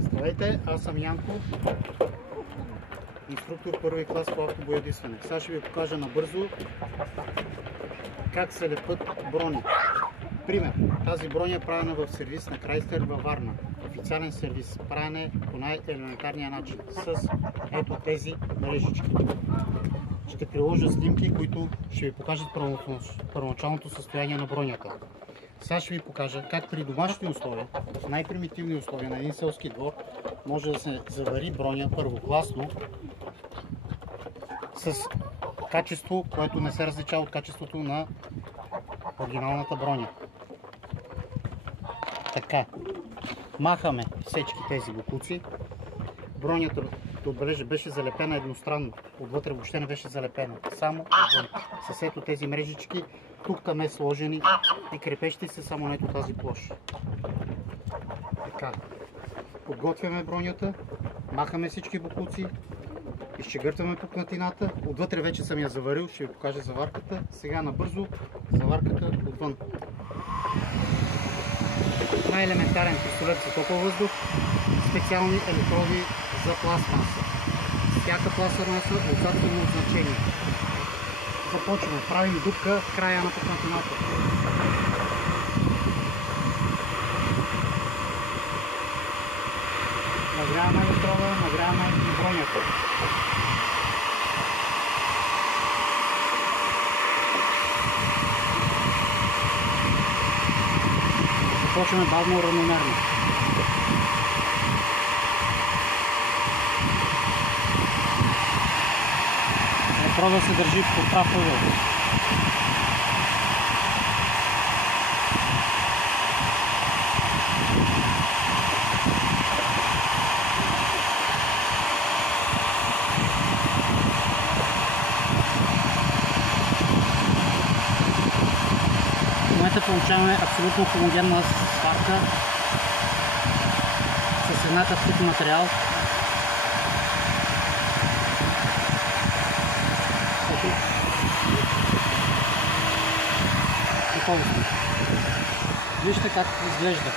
Здравейте, аз съм Янко, инструктор първи клас по автобоядисване. Сега ще ви покажа набързо как се лепят брони. Пример, тази броня е правена в сервис на Крайстер във Варна. Официален сервис, правене по най-елементарния начин с ето тези мрежички. Ще приложа снимки, които ще ви покажат първоначалното състояние на бронята. Сега ще ви покажа как при домашни условия, в най-примитивни условия на един селски двор, може да се завари броня първокласно с качество, което не се различава от качеството на оригиналната броня. Така, махаме всички тези боклуци. Бронята, да отбележа, беше залепена едностранно. Отвътре въобще не беше залепена. Само отвън. С ето тези мрежички, тук е сложени и крепещи се само на ето тази площ. Така, подготвяме бронята, махаме всички боклуци, изчегъртваме пукнатината. Отвътре вече съм я заварил, ще ви покажа заварката. Сега набързо заварката отвън. Най-елементарен пистолет за топъл въздух, специални електроди за пластмаса. Всяка пластмаса от собствено значение. Започваме. Правим дупка в края на пукнатината. Нагряваме електрода, нагряваме и бронята. Започваме бавно, равномерно. Електрода се държи по прав ъгъл. В момента получаваме абсолютно хомогенна сварка с еднакъв тип материал. И по-лесно. Вижте как изглежда.